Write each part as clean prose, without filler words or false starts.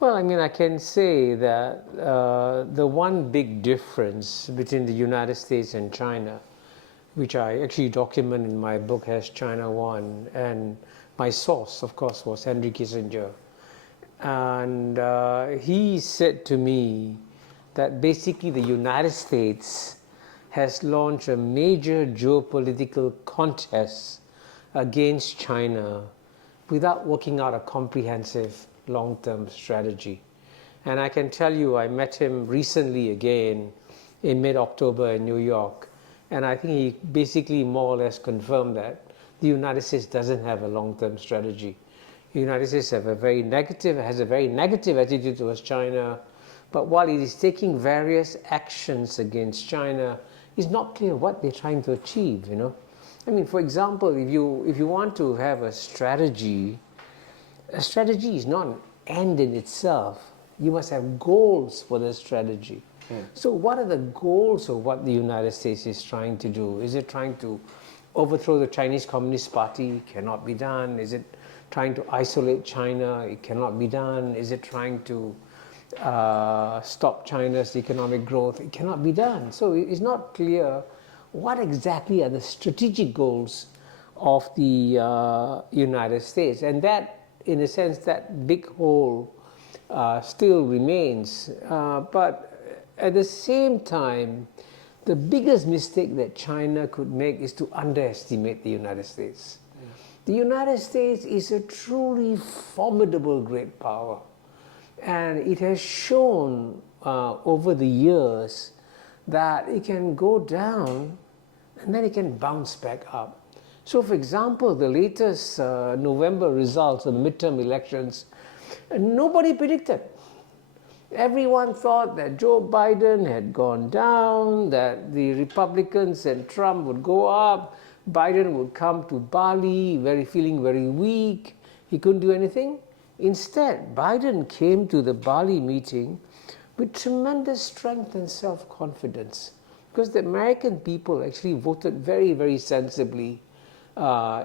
Well, I mean, I can say that the one big difference between the United States and China, which I actually document in my book, Has China Won? And my source, of course, was Henry Kissinger. And he said to me that basically the United States has launched a major geopolitical contest against China without working out a comprehensive long-term strategy. And I can tell you, I met him recently again in mid-October in New York, and I think he basically more or less confirmed that the United States doesn't have a long-term strategy. The United States has a very negative attitude towards China, but while it is taking various actions against China, it's not clear what they're trying to achieve, you know. I mean, for example, if you want to have a strategy is not an end in itself. You must have goals for the strategy. So what are the goals of what the United States is trying to do? Is it trying to overthrow the Chinese Communist Party? Cannot be done. Is it trying to isolate China? It cannot be done. Is it trying to stop China's economic growth? It cannot be done. So it's not clear what exactly are the strategic goals of the United States. And that, in a sense, that big hole still remains. But at the same time, the biggest mistake that China could make is to underestimate the United States. The United States is a truly formidable great power. And it has shown over the years that it can go down and then it can bounce back up. So, for example, the latest November results of the midterm elections, nobody predicted. Everyone thought that Joe Biden had gone down, that the Republicans and Trump would go up, Biden would come to Bali feeling very weak, he couldn't do anything. Instead, Biden came to the Bali meeting with tremendous strength and self-confidence, because the American people actually voted very, very sensibly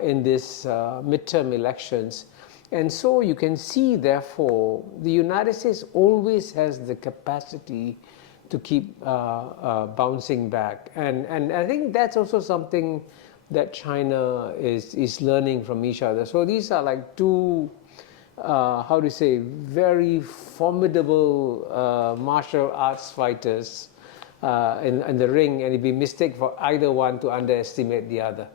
in this midterm elections. And so you can see, therefore, the United States always has the capacity to keep bouncing back. And I think that's also something that China is learning from each other. So these are like two, very formidable martial arts fighters in the ring, and it'd be a mistake for either one to underestimate the other.